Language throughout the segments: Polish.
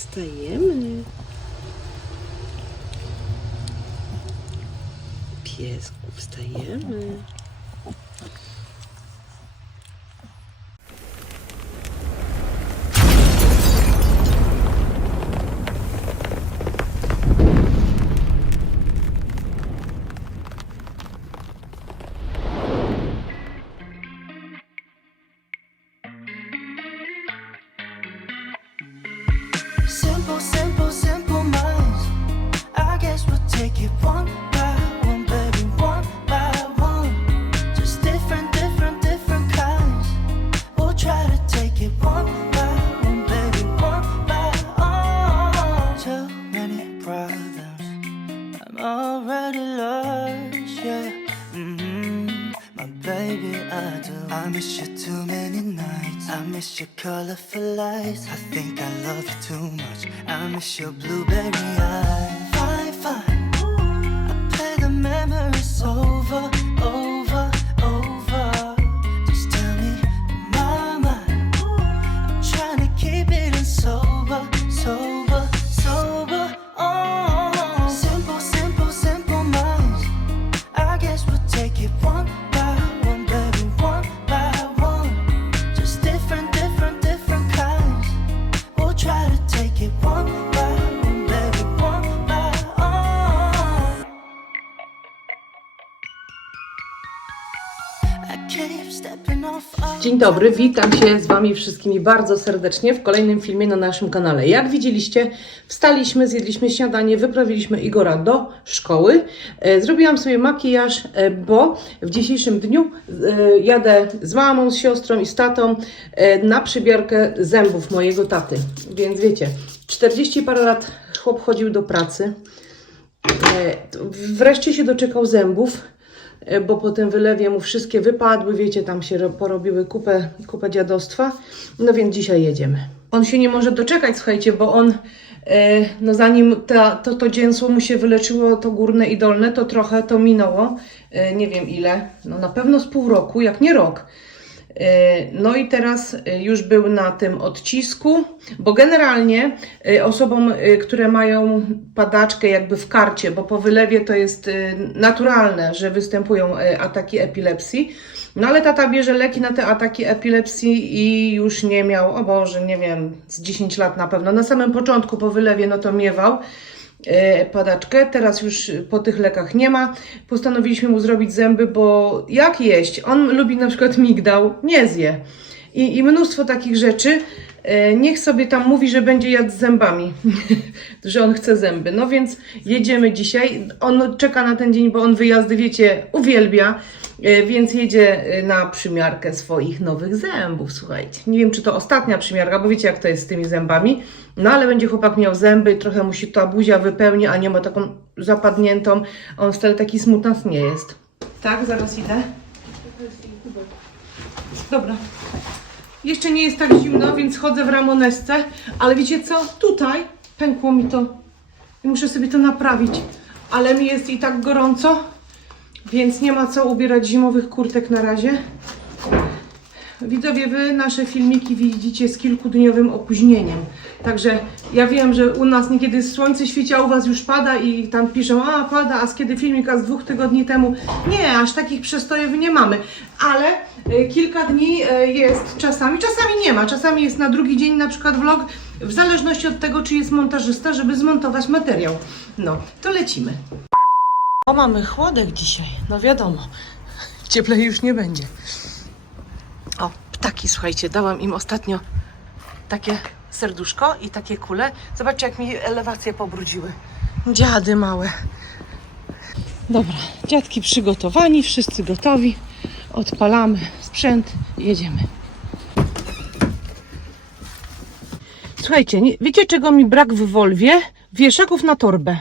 Wstajemy. Piesku, wstajemy. Simple, simple, simple minds. I guess we'll take it one miss your colorful lights. I think I love you too much. I miss your blueberry eyes. Dzień dobry, witam się z Wami wszystkimi bardzo serdecznie w kolejnym filmie na naszym kanale. Jak widzieliście, wstaliśmy, zjedliśmy śniadanie, wyprawiliśmy Igora do szkoły. E, Zrobiłam sobie makijaż, e, bo w dzisiejszym dniu e, jadę z mamą, z siostrą i z tatą na przybiarkę zębów mojego taty. Więc wiecie, 40 parę lat chłop chodził do pracy. Wreszcie się doczekał zębów, bo po tym wylewie mu wszystkie wypadły, wiecie, tam się ro- porobiły kupę, kupę dziadostwa. No więc dzisiaj jedziemy. On się nie może doczekać, słuchajcie, bo on, e, no zanim ta, to, to dzięsło mu się wyleczyło, to górne i dolne, to trochę to minęło, e, nie wiem ile, no na pewno z pół roku, jak nie rok. No i teraz e, już był na tym odcisku, bo generalnie e, osobom, e, które mają padaczkę jakby w karcie, bo po wylewie to jest naturalne, że występują ataki epilepsji. No ale tata bierze leki na te ataki epilepsji i już nie miał, o Boże, nie wiem, z 10 lat na pewno. Na samym początku po wylewie no to miewał padaczkę, teraz już po tych lekach nie ma. Postanowiliśmy mu zrobić zęby, bo jak jeść? On lubi na przykład migdał, nie zje. I, i mnóstwo takich rzeczy. E, Niech sobie tam mówi, że będzie jadł z zębami, że on chce zęby. No więc jedziemy dzisiaj. On czeka na ten dzień, bo on wyjazdy, wiecie, uwielbia. E, Więc jedzie e, na przymiarkę swoich nowych zębów, słuchajcie. Nie wiem, czy to ostatnia przymiarka, bo wiecie, jak to jest z tymi zębami. No ale będzie chłopak miał zęby, trochę musi ta buzia wypełni, a nie ma taką zapadniętą. On wcale taki smutas nie jest. Tak, zaraz idę. Dobra. Jeszcze nie jest tak zimno, więc chodzę w ramonesce, ale wiecie co? Tutaj pękło mi to i muszę sobie to naprawić. Ale mi jest i tak gorąco, więc nie ma co ubierać zimowych kurtek na razie. Widzowie, wy nasze filmiki widzicie z kilkudniowym opóźnieniem. Także ja wiem, że u nas niekiedy słońce świeci, a u was już pada i tam piszą, a pada, a z kiedy filmik, a z dwóch tygodni temu. Nie, aż takich przestojów nie mamy. Ale e, kilka dni e, jest czasami, czasami nie ma, czasami jest na drugi dzień na przykład vlog, w zależności od tego, czy jest montażysta, żeby zmontować materiał. No, to lecimy. O, mamy chłodek dzisiaj, no wiadomo, cieplej już nie będzie. Ptaki, słuchajcie, dałam im ostatnio takie serduszko i takie kule. Zobaczcie, jak mi elewacje pobrudziły. Dziady małe. Dobra, dziadki przygotowani, wszyscy gotowi. Odpalamy sprzęt i jedziemy. Słuchajcie, nie, wiecie czego mi brak w Volwie? Wieszaków na torbę.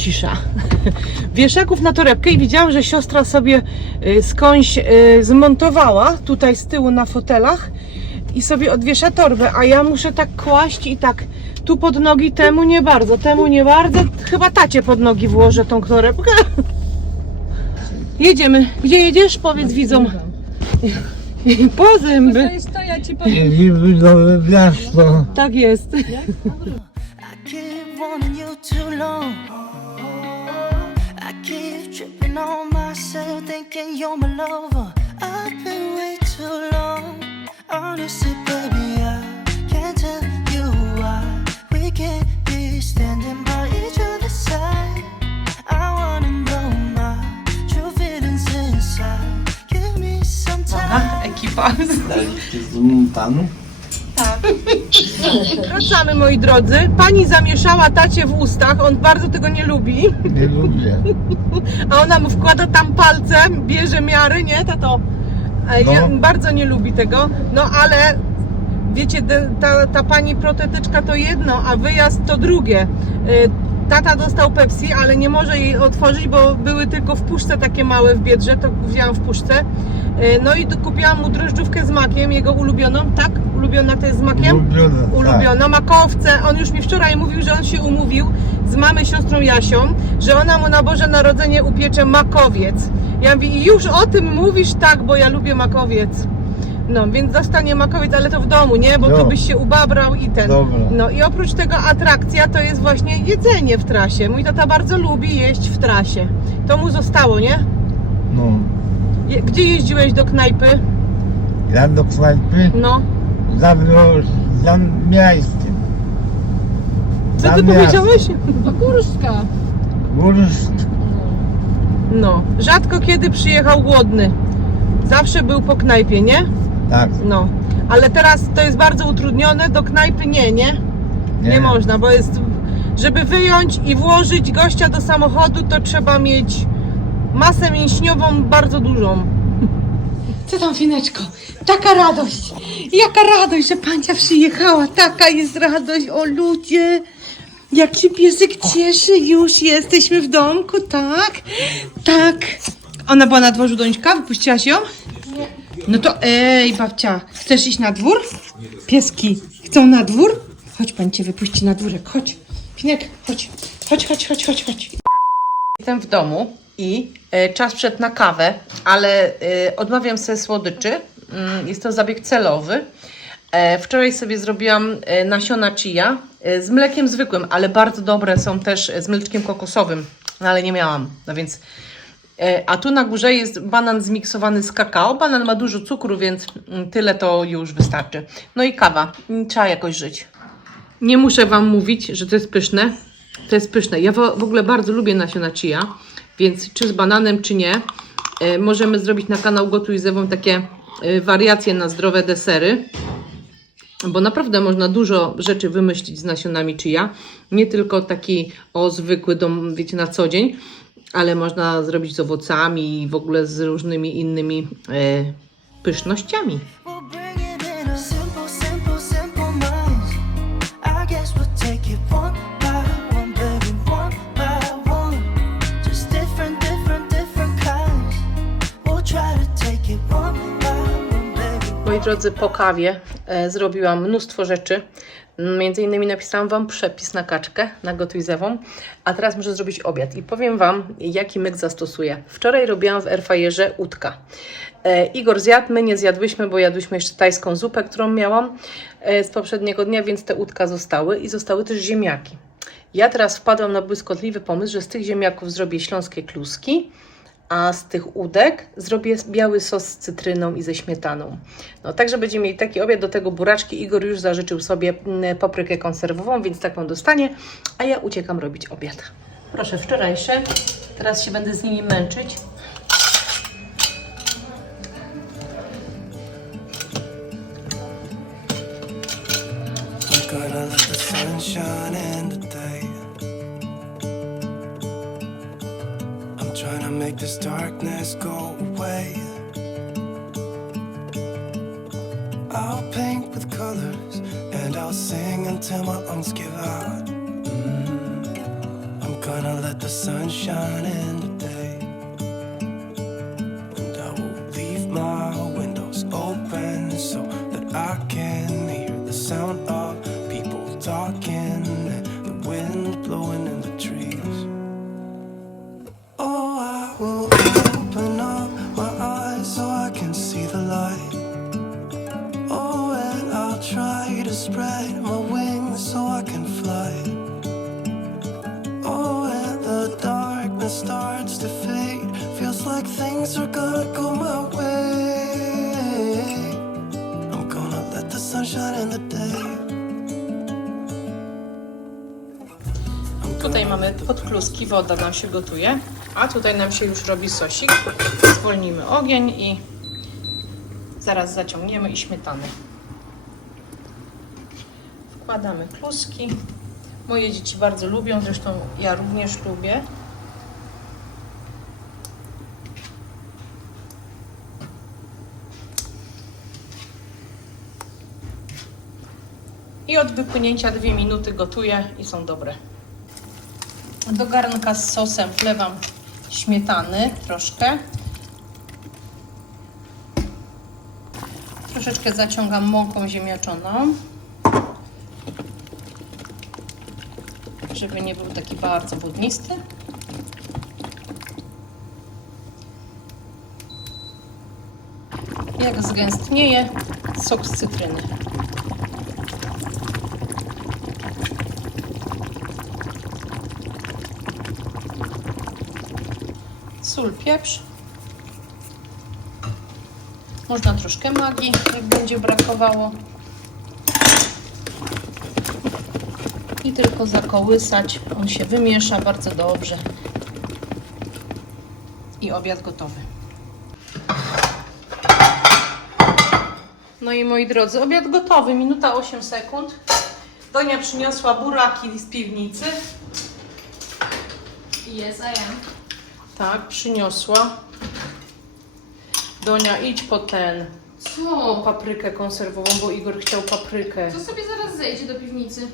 Cisza. Wieszaków na torebkę i widziałam, że siostra sobie y, skądś y, zmontowała tutaj z tyłu na fotelach i sobie odwiesza torbę, a ja muszę tak kłaść i tak tu pod nogi temu nie bardzo, temu nie bardzo. Chyba tacie pod nogi włożę tą torebkę. Jedziemy. Gdzie jedziesz? Powiedz widzom. Po zęby. To jest to, ja ci powiem. Jedziemy do miasto. Tak jest. Keep tripping on myself, thinking you're my lover. I've been way too long. Honestly, baby, I can't tell you why we can't be standing by each other's side. I wanna know my true feelings inside. Give me some time. ekipa. Daliście z montanu? Um, Wracamy moi drodzy. Pani zamieszała tacie w ustach, on bardzo tego nie lubi. Nie lubię. A ona mu wkłada tam palcem, bierze miary, nie tato? No. Nie, bardzo nie lubi tego. No ale wiecie, ta, ta pani protetyczka to jedno, a wyjazd to drugie. Tata dostał Pepsi, ale nie może jej otworzyć, bo były tylko w puszce takie małe w biedrze, to wzięłam w puszce. E, No i kupiłam mu drożdżówkę z makiem, jego ulubioną, tak? Ulubiona to jest z makiem? Ulubione, tak. ulubioną makowce. On już mi wczoraj mówił, że on się umówił z mamy siostrą Jasią, że ona mu na Boże Narodzenie upiecze makowiec. Ja mówię, i już o tym mówisz? Tak, bo ja lubię makowiec. No, więc dostanie makowiec, ale to w domu, nie? Bo No. tu byś się ubabrał i ten. Dobra. No i oprócz tego atrakcja to jest właśnie jedzenie w trasie. Mój tata bardzo lubi jeść w trasie. To mu zostało, nie? No. Je- Gdzie jeździłeś do knajpy? Ja do knajpy No. za, za miastem. Co ty miastem. powiedziałeś? Do Górska. Górszt. No. Rzadko kiedy przyjechał głodny. Zawsze był po knajpie, nie? Tak. No, ale teraz to jest bardzo utrudnione, do knajpy nie, nie? Nie, można, bo jest, żeby wyjąć i włożyć gościa do samochodu, to trzeba mieć masę mięśniową bardzo dużą. Co tam, Fineczko? Taka radość, jaka radość, że pancia przyjechała, taka jest radość, o ludzie. Jak się piesek cieszy, już jesteśmy w domku, tak? Tak. Ona była na dworzu Dończka, wypuściłaś ją? No to ej, babcia, chcesz iść na dwór? Pieski chcą na dwór? Chodź, pan cię wypuści na dwórek, chodź. Pinek, chodź, chodź, chodź, chodź, chodź, chodź. Jestem w domu i e, czas przed na kawę, ale e, odmawiam sobie słodyczy. Mm, jest to zabieg celowy. E, wczoraj sobie zrobiłam e, nasiona chia e, z mlekiem zwykłym, ale bardzo dobre są też z mleczkiem kokosowym, no, ale nie miałam, no więc A tu na górze jest banan zmiksowany z kakao. Banan ma dużo cukru, więc mm, tyle to już wystarczy. No i kawa. Mm, Trzeba jakoś żyć. Nie muszę Wam mówić, że to jest pyszne. To jest pyszne. Ja w ogóle bardzo lubię nasiona chia, więc czy z bananem, czy nie, e, możemy zrobić na kanał Gotuj z Ewą takie e, wariacje na zdrowe desery. Bo naprawdę można dużo rzeczy wymyślić z nasionami chia. Nie tylko taki o zwykły dom, wiecie, na co dzień, ale można zrobić z owocami i w ogóle z różnymi innymi e, pysznościami. Drodzy, po kawie e, zrobiłam mnóstwo rzeczy. Między innymi napisałam Wam przepis na kaczkę, na gotuj z Ewą, a teraz muszę zrobić obiad i powiem Wam, jaki myk zastosuję. Wczoraj robiłam w airfryerze udka. E, Igor zjadł, my nie zjadłyśmy, bo jadłyśmy jeszcze tajską zupę, którą miałam e, z poprzedniego dnia, więc te udka zostały i zostały też ziemniaki. Ja teraz wpadłam na błyskotliwy pomysł, że z tych ziemniaków zrobię śląskie kluski, a z tych udek zrobię biały sos z cytryną i ze śmietaną. No, także będziemy mieli taki obiad, do tego buraczki. Igor już zażyczył sobie mm, paprykę konserwową, więc taką dostanie, a ja uciekam robić obiad. Proszę, wczorajsze. Teraz się będę z nimi męczyć. Gonna let the sun give out. Mm. I'm gonna let the sun shine in things are gonna go my way. I'm gonna let the sun shine in the day. Tutaj mamy podkluski, woda nam się gotuje, a tutaj nam się już robi sosik. Zwolnimy ogień i zaraz zaciągniemy i śmietany. Wkładamy kluski. Moje dzieci bardzo lubią, zresztą ja również lubię. I od wypłynięcia 2 minuty gotuję i są dobre. Do garnka z sosem wlewam śmietany troszkę. Troszeczkę zaciągam mąką ziemniaczaną. Żeby nie był taki bardzo wodnisty. Jak zgęstnieje, sok z cytryny. Sól, pieprz. Można troszkę magii, jak będzie brakowało. I tylko zakołysać. On się wymiesza bardzo dobrze. I obiad gotowy. No i moi drodzy, obiad gotowy. Minuta 8 sekund. Donia przyniosła buraki z piwnicy. Yes, I am. Tak, przyniosła. Donia, idź po ten, po Co? paprykę konserwową, bo Igor chciał paprykę. To sobie zaraz zejdzie do piwnicy.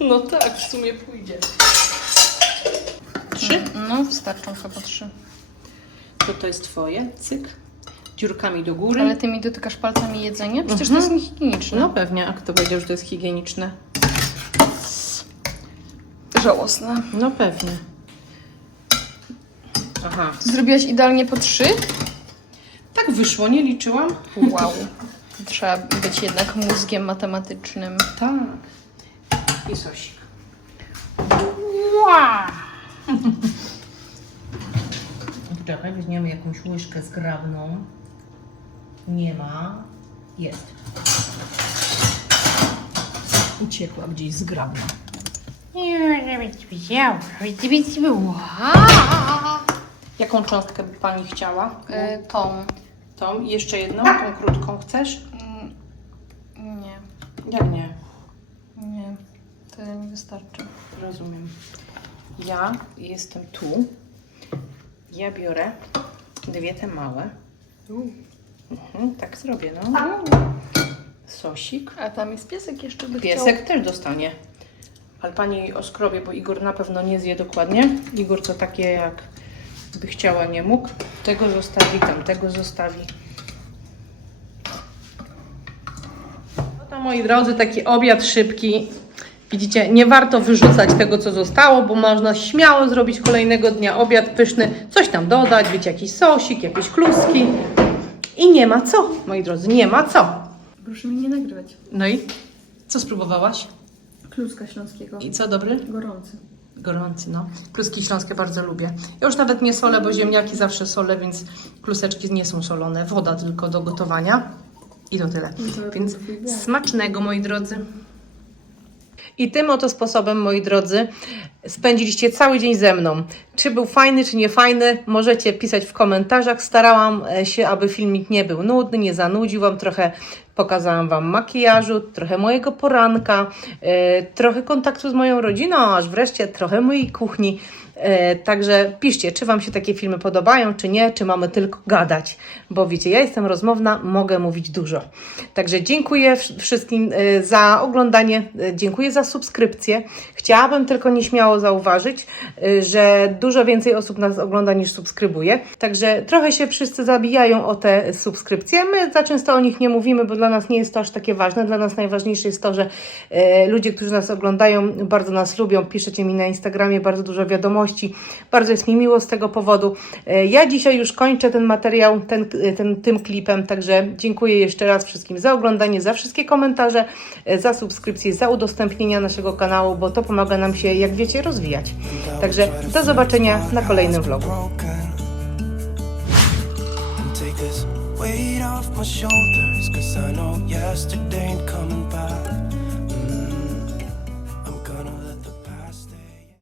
No tak, w sumie pójdzie. Trzy? No, wystarczą chyba trzy. To to jest twoje, cyk. Dziurkami do góry. Ale ty mi dotykasz palcami jedzenia? Przecież Mhm. to jest niehigieniczne. No pewnie, a kto powiedział, że to jest higieniczne? Żałosne. No pewnie. Aha, Zrobiłaś idealnie po trzy? tak wyszło, nie liczyłam? Wow. Trzeba być jednak mózgiem matematycznym. Tak. I sosik. Wow. Czekaj, weźmiemy jakąś łyżkę zgrabną. Nie ma. Jest. Uciekła gdzieś zgrabna. Jaką cząstkę by Pani chciała? Y, tą. Tą i jeszcze jedną, tą krótką chcesz? Nie, Jak nie? nie. Tyle mi wystarczy. Rozumiem. Ja jestem tu. Ja biorę dwie te małe. Mhm, tak zrobię, no. Sosik. A tam jest piesek jeszcze by Piesek też dostanie. Ale pani jej oskrobie, bo Igor na pewno nie zje dokładnie. Igor to takie jak by chciała, nie mógł. Tego zostawi, tamtego zostawi. No to moi drodzy, taki obiad szybki. Widzicie, nie warto wyrzucać tego, co zostało, bo można śmiało zrobić kolejnego dnia obiad pyszny, coś tam dodać, wiecie, jakiś sosik, jakieś kluski. I nie ma co, moi drodzy, nie ma co. Proszę mi nie nagrywać. No i co spróbowałaś? Kluska śląskiego. I co dobry? Gorący. Gorący, no. Kluski śląskie bardzo lubię. Ja już nawet nie solę, bo ziemniaki zawsze solę, więc kluseczki nie są solone. Woda tylko do gotowania. I to tyle. Więc smacznego, moi drodzy. I tym oto sposobem, moi drodzy, spędziliście cały dzień ze mną. Czy był fajny, czy nie fajny, możecie pisać w komentarzach. Starałam e, się, aby filmik nie był nudny, nie zanudził Wam. Trochę pokazałam Wam makijażu, trochę mojego poranka, e, trochę kontaktu z moją rodziną, aż wreszcie trochę mojej kuchni. E, Także piszcie, czy Wam się takie filmy podobają, czy nie, czy mamy tylko gadać, bo wiecie, ja jestem rozmowna, mogę mówić dużo. Także dziękuję wsz- wszystkim e, za oglądanie, e, dziękuję za subskrypcję. Chciałabym tylko nieśmiało zauważyć, że dużo więcej osób nas ogląda niż subskrybuje. Także trochę się wszyscy zabijają o te subskrypcje. My za często o nich nie mówimy, bo dla nas nie jest to aż takie ważne. Dla nas najważniejsze jest to, że ludzie, którzy nas oglądają, bardzo nas lubią. Piszecie mi na Instagramie bardzo dużo wiadomości Bardzo jest mi miło z tego powodu. E, Ja dzisiaj już kończę ten materiał ten, ten, tym klipem, także dziękuję jeszcze raz wszystkim za oglądanie, za wszystkie komentarze, e, za subskrypcje, za udostępnienia naszego kanału, bo to pomaga nam się, jak wiecie, rozwijać. Także do zobaczenia na kolejnym vlogu. weight off my shoulders, cause I know yesterday.